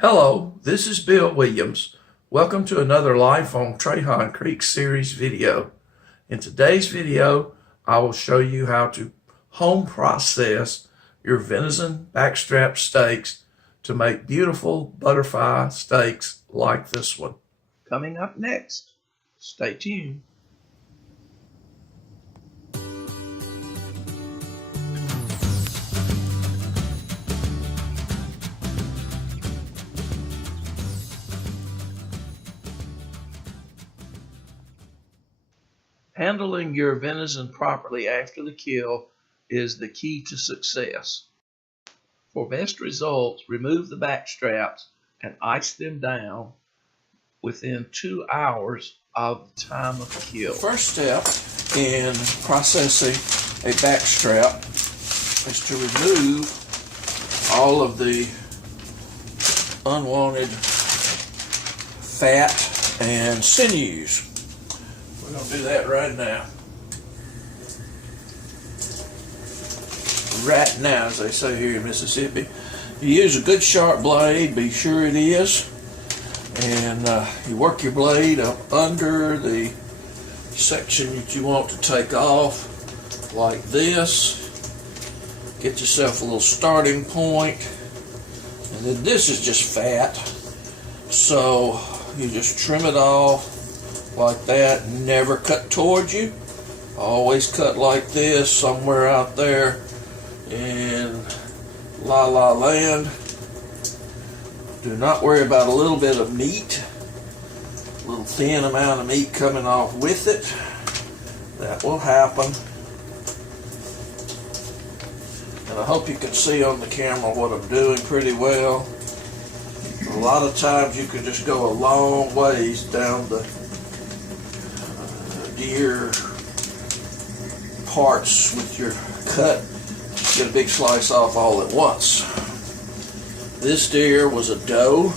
Hello, this is Bill Williams. Welcome to another Life on Trahan Creek series video. In today's video, I will show you how to home process your venison backstrap steaks to make beautiful butterfly steaks like this one. Coming up next, stay tuned. Handling your venison properly after the kill is the key to success. For best results, remove the back straps and ice them down within 2 hours of the time of the kill. First step in processing a back strap is to remove all of the unwanted fat and sinews. We're going to do that right now. Right now, as they say here in Mississippi. You use a good sharp blade, be sure it is. And you work your blade up under the section that you want to take off, like this. Get yourself a little starting point. And then this is just fat. So you just trim it off like that. Never cut towards you. Always cut like this, somewhere out there in La La Land. Do not worry about a little bit of meat, a little thin amount of meat coming off with it. That will happen. And I hope you can see on the camera what I'm doing pretty well. A lot of times you can just go a long ways down the deer parts with your cut. Just get a big slice off all at once. This deer was a doe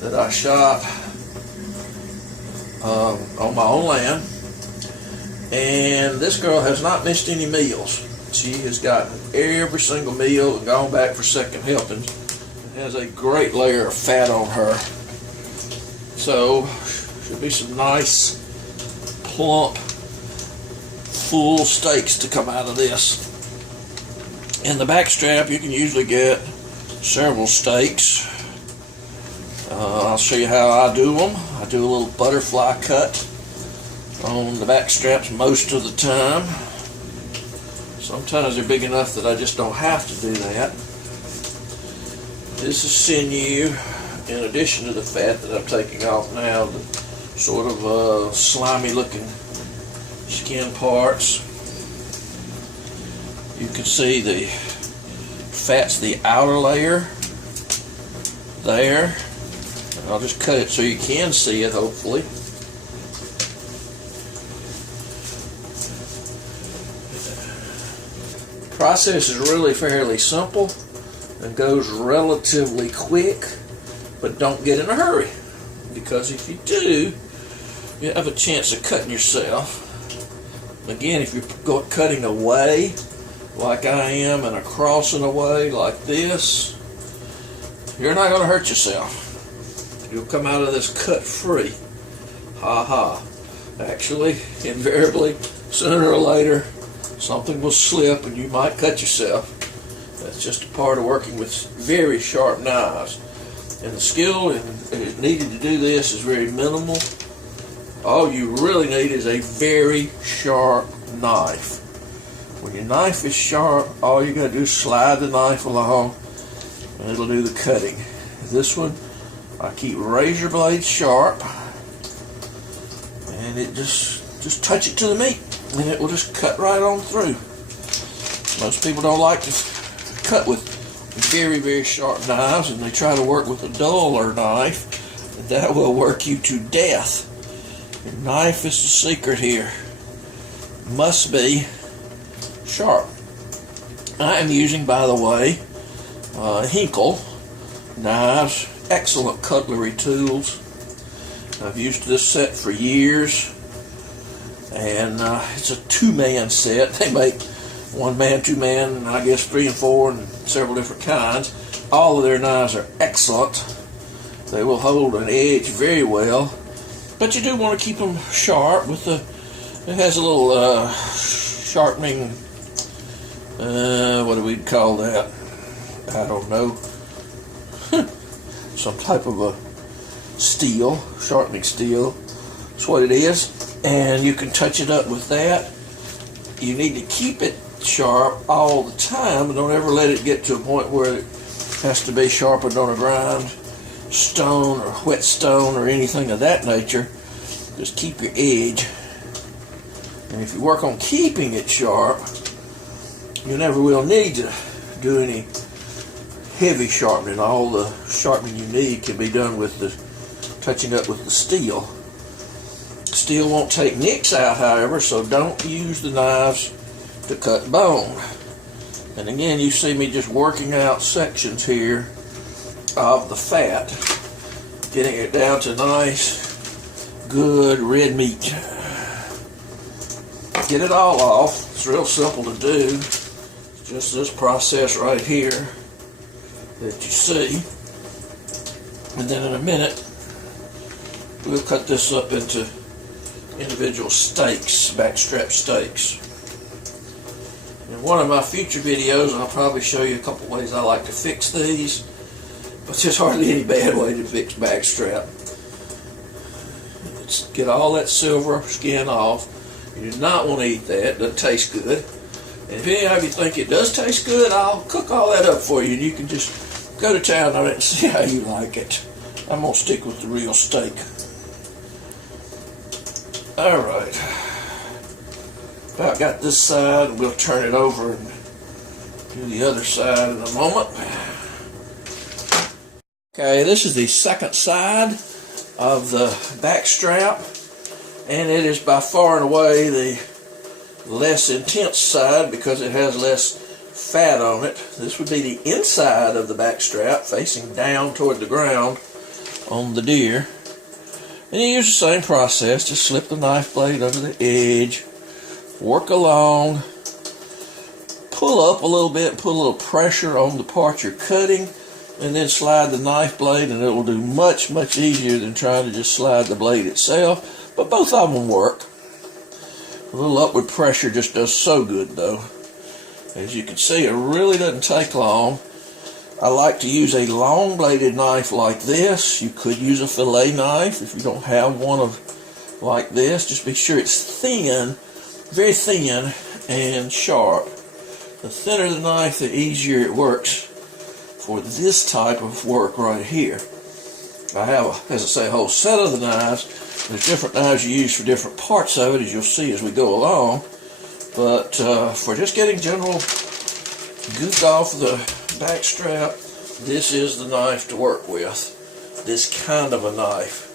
that I shot on my own land, and this girl has not missed any meals. She has gotten every single meal and gone back for second helpings. Has a great layer of fat on her, so should be some nice plump full steaks to come out of this. In the back strap you can usually get several steaks. I'll show you how I do them. I do a little butterfly cut on the back straps most of the time. Sometimes they're big enough that I just don't have to do that. This is sinew in addition to the fat that I'm taking off now, the sort of slimy looking skin parts. You can see the fat's the outer layer there. And I'll just cut it so you can see it, hopefully. The process is really fairly simple and goes relatively quick, but don't get in a hurry, because if you do, you have a chance of cutting yourself. Again, if you're cutting away like I am and across and away like this, you're not going to hurt yourself. You'll come out of this cut free. Ha ha. Actually, invariably, sooner or later, something will slip and you might cut yourself. That's just a part of working with very sharp knives. And the skill needed to do this is very minimal. All you really need is a very sharp knife. When your knife is sharp, all you got to do is slide the knife along and it'll do the cutting. This one, I keep razor blades sharp, and it just touch it to the meat and it will just cut right on through. Most people don't like to cut with very, very sharp knives, and they try to work with a duller knife, and that will work you to death. Your knife is the secret here. Must be sharp. I am using, by the way, Hinkle knives, excellent cutlery tools. I've used this set for years, and it's a two-man set. They make one man, two man, and I guess 3 and 4, and several different kinds. All of their knives are excellent. They will hold an edge very well, but you do want to keep them sharp. It has a little sharpening, what do we call that? I don't know. Some type of a steel, sharpening steel. That's what it is. And you can touch it up with that. You need to keep it sharp all the time, and don't ever let it get to a point where it has to be sharpened on a grind stone or whetstone or anything of that nature. Just keep your edge. And if you work on keeping it sharp, you never will need to do any heavy sharpening. All the sharpening you need can be done with the touching up with the steel. Steel won't take nicks out, however, so don't use the knives to cut bone. And again, you see me just working out sections here of the fat, getting it down to nice, good red meat. Get it all off. It's real simple to do. It's just this process right here that you see. And then in a minute, we'll cut this up into individual steaks, backstrap steaks. In one of my future videos, I'll probably show you a couple ways I like to fix these, but there's hardly any bad way to fix backstrap. Get all that silver skin off. You do not want to eat that. It doesn't taste good. And if any of you think it does taste good, I'll cook all that up for you, and you can just go to town on it and see how you like it. I'm going to stick with the real steak. Alright. About got this side, and we'll turn it over and do the other side in a moment. Okay, this is the second side of the backstrap, and it is by far and away the less intense side because it has less fat on it. This would be the inside of the backstrap facing down toward the ground on the deer. And you use the same process. Just slip the knife blade under the edge, work along, pull up a little bit, put a little pressure on the part you're cutting, and then slide the knife blade, and it will do much, much easier than trying to just slide the blade itself. But both of them work. A little upward pressure just does so good, though. As you can see, it really doesn't take long. I like to use a long-bladed knife like this. You could use a fillet knife if you don't have one of like this. Just be sure it's thin, very thin and sharp. The thinner the knife, the easier it works for this type of work right here. I have, as I say, a whole set of the knives. There's different knives you use for different parts of it, as you'll see as we go along. But for just getting general gook off the backstrap, this is the knife to work with. This kind of a knife.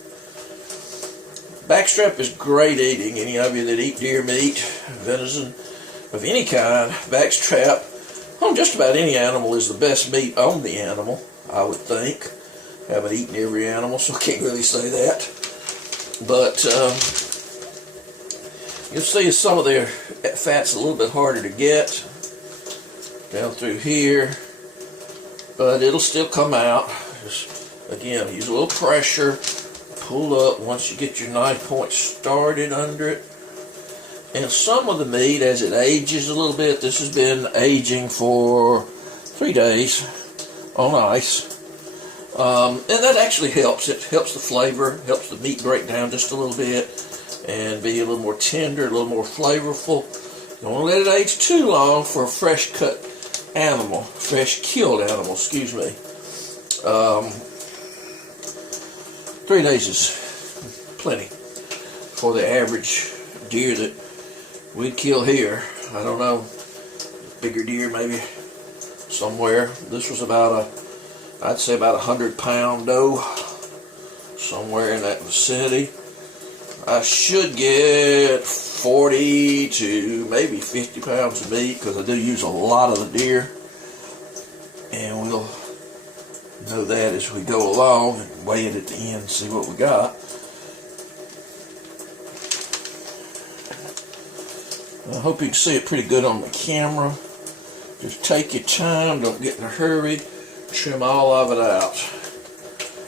Backstrap is great eating. Any of you that eat deer meat, venison of any kind, backstrap on just about any animal is the best meat on the animal, I would think. I haven't eaten every animal, so I can't really say that. But you'll see some of their fat's a little bit harder to get down through here, but it'll still come out. Just, again, use a little pressure, pull up once you get your knife point started under it. And some of the meat, as it ages a little bit, this has been aging for 3 days on ice. And that actually helps. It helps the flavor, helps the meat break down just a little bit and be a little more tender, a little more flavorful. You don't want to let it age too long for a fresh cut animal, fresh killed animal, excuse me. 3 days is plenty for the average deer that we'd kill here. I don't know, bigger deer maybe somewhere. This was about I'd say about 100-pound doe, somewhere in that vicinity. I should get 40 to maybe 50 pounds of meat because I do use a lot of the deer, and we'll know that as we go along and weigh it at the end and see what we got. I hope you can see it pretty good on the camera. Just take your time, don't get in a hurry, trim all of it out.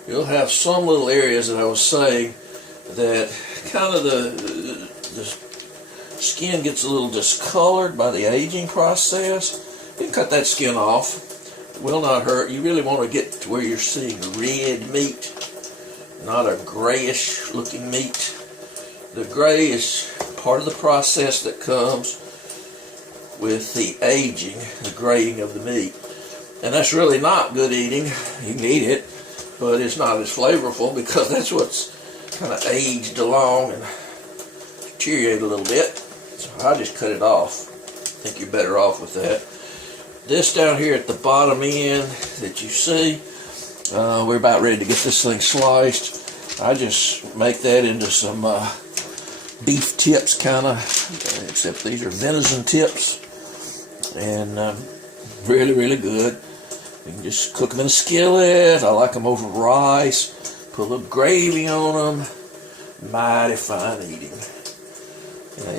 you'll have some little areas that I was saying that kind of the skin gets a little discolored by the aging process. You can cut that skin off. It will not hurt. You really want to get to where you're seeing red meat, not a grayish looking meat. The gray is part of the process that comes with the aging, the graying of the meat. And that's really not good eating. You can eat it, but it's not as flavorful because that's what's kind of aged along and deteriorated a little bit. So I just cut it off. I think you're better off with that. This down here at the bottom end that you see, we're about ready to get this thing sliced. I just make that into some beef tips kind of, except these are venison tips, and really, really good. You can just cook them in a skillet. I like them over rice. Put a little gravy on them. Mighty fine eating.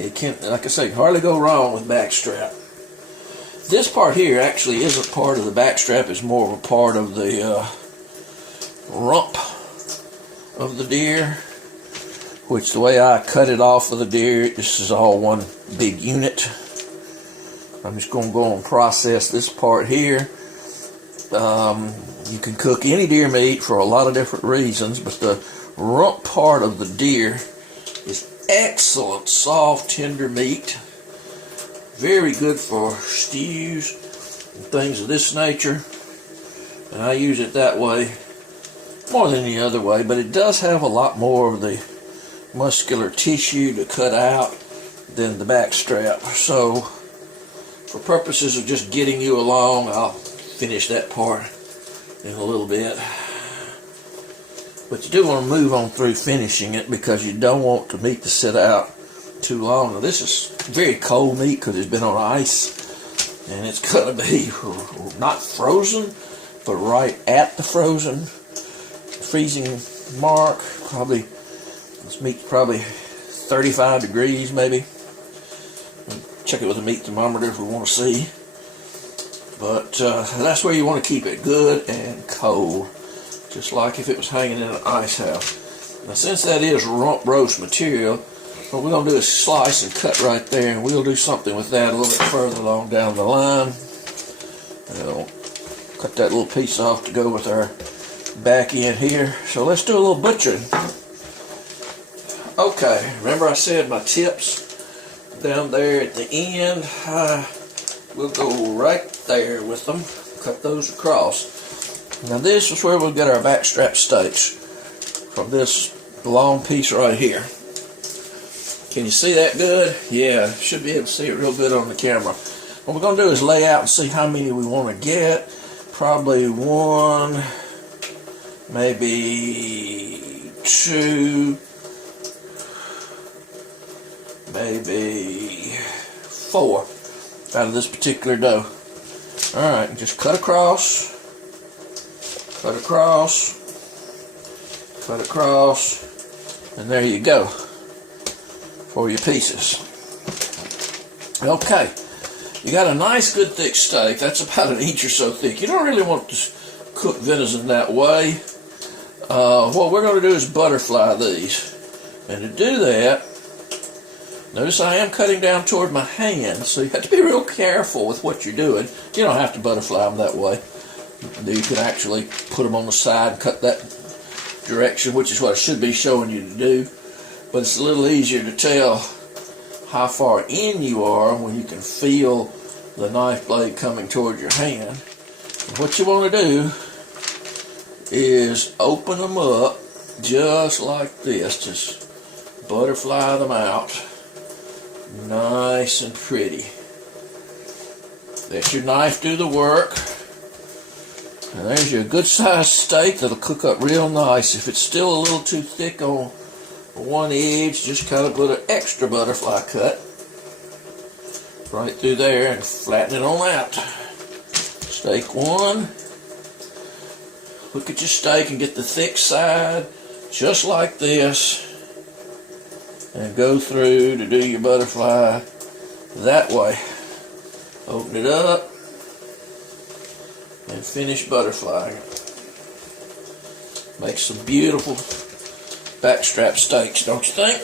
You can't, like I say, hardly go wrong with backstrap. This part here actually isn't part of the backstrap. It's more of a part of the rump of the deer, which the way I cut it off of the deer, this is all one big unit. I'm just going to go and process this part here. You can cook any deer meat for a lot of different reasons, but the rump part of the deer is excellent, soft, tender meat. Very good for stews and things of this nature. And I use it that way more than any other way, but it does have a lot more of the muscular tissue to cut out than the backstrap. So for purposes of just getting you along, I'll finish that part in a little bit. But you do want to move on through finishing it because you don't want the meat to sit out too long. Now this is very cold meat because it's been on ice, and it's going to be not frozen, but right at the freezing mark. Probably, this meat's probably 35 degrees maybe. Check it with a meat thermometer if we want to see. But that's where you want to keep it, good and cold, just like if it was hanging in an ice house. Now since that is rump roast material, what we're going to do is slice and cut right there, and we'll do something with that a little bit further along down the line. We'll cut that little piece off to go with our back end here. So let's do a little butchering. Okay, remember I said my tips down there at the end? We'll go right there with them, cut those across. Now this is where we'll get our backstrap steaks, from this long piece right here. Can you see that good? Yeah, should be able to see it real good on the camera. What we're going to do is lay out and see how many we want to get. Probably one, maybe two, maybe four out of this particular dough. Alright, just cut across, cut across, cut across, and there you go for your pieces. Okay, you got a nice good thick steak. That's about 1 inch or so thick. You don't really want to cook venison that way. What we're going to do is butterfly these. And to do that, notice I am cutting down toward my hand, so you have to be real careful with what you're doing. You don't have to butterfly them that way. You can actually put them on the side and cut that direction, which is what I should be showing you to do. But it's a little easier to tell how far in you are when you can feel the knife blade coming toward your hand. And what you want to do is open them up just like this. Just butterfly them out. Nice and pretty. Let your knife do the work. And there's your good sized steak that'll cook up real nice. If it's still a little too thick on one edge, just kind of put an extra butterfly cut right through there and flatten it on out. Steak one. Look at your steak and get the thick side just like this, and go through to do your butterfly that way. Open it up and finish butterflying it. Makes some beautiful backstrap steaks, don't you think?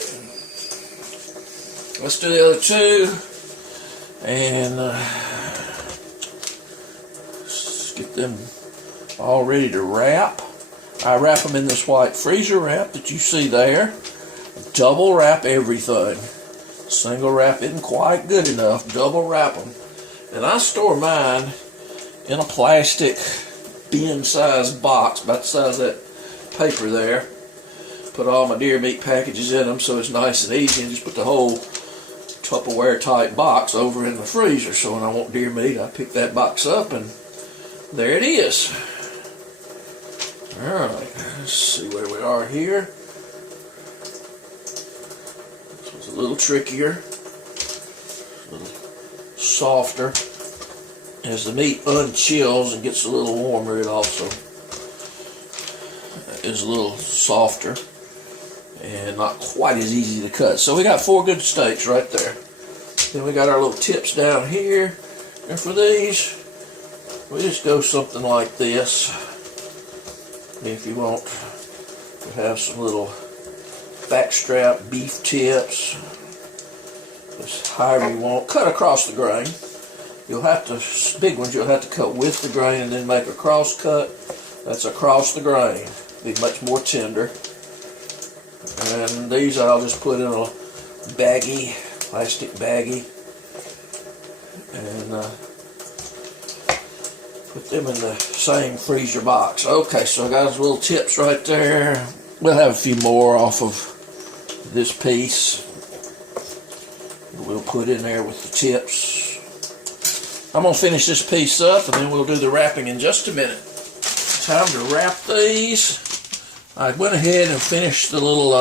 Let's do the other two, and let's get them all ready to wrap. I wrap them in this white freezer wrap that you see there. Double wrap everything. Single wrap isn't quite good enough. Double wrap them. And I store mine in a plastic bin-sized box, about the size of that paper there. Put all my deer meat packages in them so it's nice and easy, and just put the whole Tupperware type box over in the freezer. So when I want deer meat, I pick that box up and there it is. Alright, let's see where we are here. This one's a little trickier, a little softer. As the meat unchills and gets a little warmer, it also is a little softer and not quite as easy to cut. So we got 4 good steaks right there. Then we got our little tips down here. And for these, we just go something like this. If you want to have some little backstrap beef tips, just however you want, cut across the grain. You'll have to, big ones you'll have to cut with the grain and then make a cross cut. That's across the grain. Be much more tender. And these I'll just put in a baggie, plastic baggie, and put them in the same freezer box. Okay, so I got those little tips right there. We'll have a few more off of this piece. We'll put in there with the tips. I'm going to finish this piece up and then we'll do the wrapping in just a minute. Time to wrap these. I went ahead and finished the little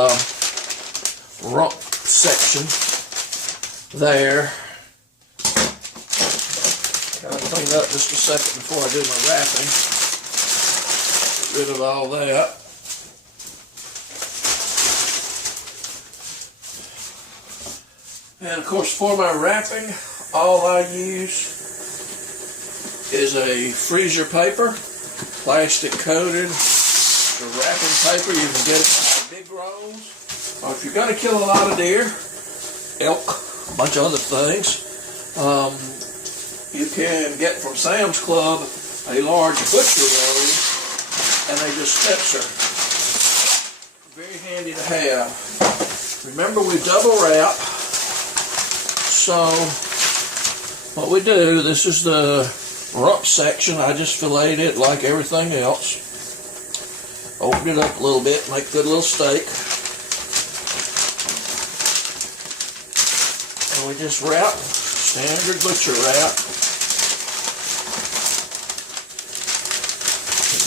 rump section there. Gotta clean up just a second before I do my wrapping. Get rid of all that. And of course, for my wrapping, all I use is a freezer paper, plastic coated. The wrapping paper, you can get it in big rolls. Or if you're going to kill a lot of deer, elk, a bunch of other things, you can get from Sam's Club a large butcher roll and a dispenser. Very handy to have. Remember, we double wrap. So what we do, this is the rump section. I just filleted it like everything else. Open it up a little bit, make a good little steak. And we just wrap, standard butcher wrap.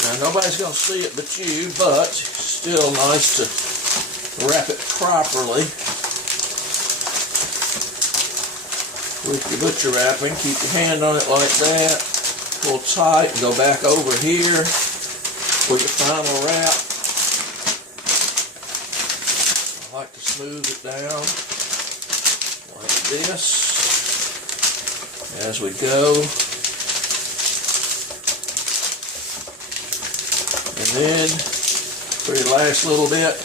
Now nobody's going to see it but you, but still nice to wrap it properly. With your butcher wrapping, keep your hand on it like that. Pull tight and go back over here. For your final wrap, I like to smooth it down like this as we go. And then for your last little bit,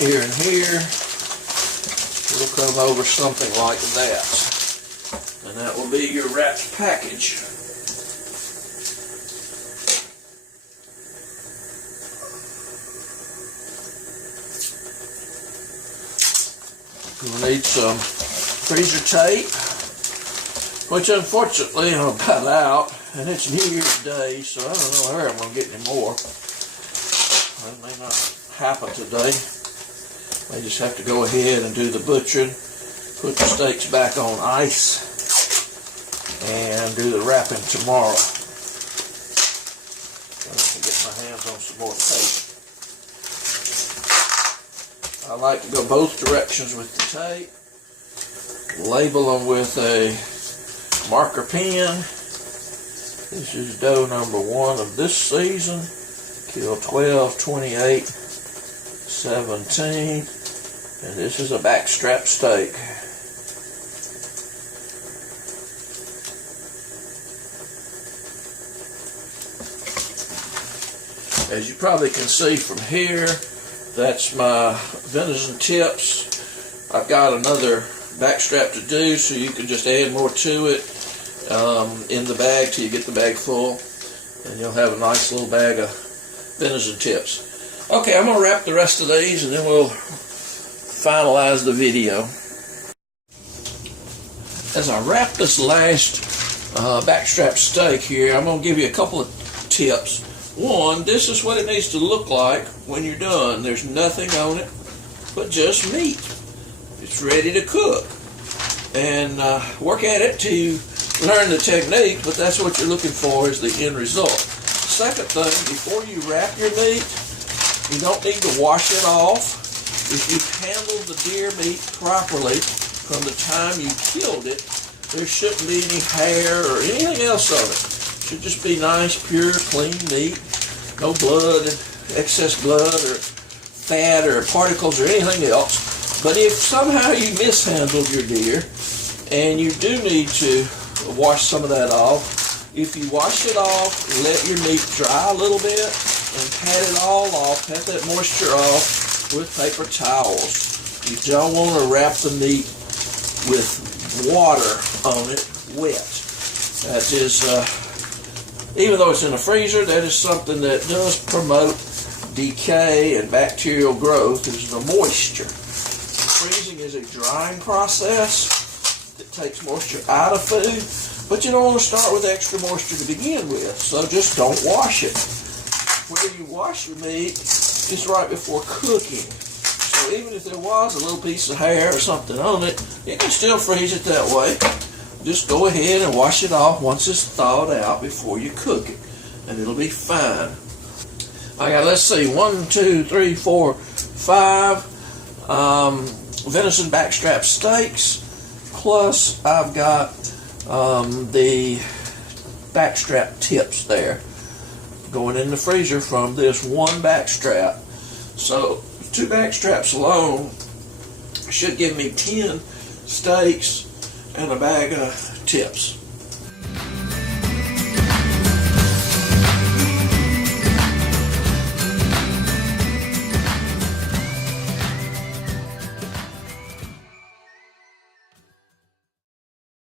here and here, it'll come over something like that. And that will be your wrapped package. We'll need some freezer tape, which unfortunately I'm about out, and it's New Year's Day, so I don't know where I'm going to get any more. That may not happen today. I just have to go ahead and do the butchering, put the steaks back on ice, and do the wrapping tomorrow. So I can get my hands on some more tape. I like to go both directions with the tape. Label them with a marker pen. This is doe number 1 of this season. Kill 12, 28, 17. And this is a backstrap steak. As you probably can see from here, that's my venison tips. I've got another backstrap to do, so you can just add more to it in the bag till you get the bag full, and you'll have a nice little bag of venison tips. Okay, I'm going to wrap the rest of these and then we'll finalize the video. As I wrap this last backstrap steak here, I'm going to give you a couple of tips. One, this is what it needs to look like when you're done. There's nothing on it but just meat. It's ready to cook. And work at it till you learn the technique, but that's what you're looking for is the end result. Second thing, before you wrap your meat, you don't need to wash it off. If you've handled the deer meat properly from the time you killed it, there shouldn't be any hair or anything else on it. It should just be nice, pure, clean meat. No blood, excess blood, or fat, or particles, or anything else. But if somehow you mishandled your deer, and you do need to wash some of that off, if you wash it off, let your meat dry a little bit, and pat it all off, pat that moisture off with paper towels. You don't want to wrap the meat with water on it wet. That is, even though it's in a freezer, that is something that does promote decay and bacterial growth, is the moisture. Freezing is a drying process that takes moisture out of food, but you don't want to start with extra moisture to begin with, so just don't wash it. Where you wash your meat is right before cooking. So even if there was a little piece of hair or something on it, you can still freeze it that way. Just go ahead and wash it off once it's thawed out before you cook it, and it'll be fine. I got, let's see, 1, 2, 3, 4, 5 venison backstrap steaks, plus I've got the backstrap tips there going in the freezer from this one backstrap. So 2 backstraps alone should give me 10 steaks and a bag of tips.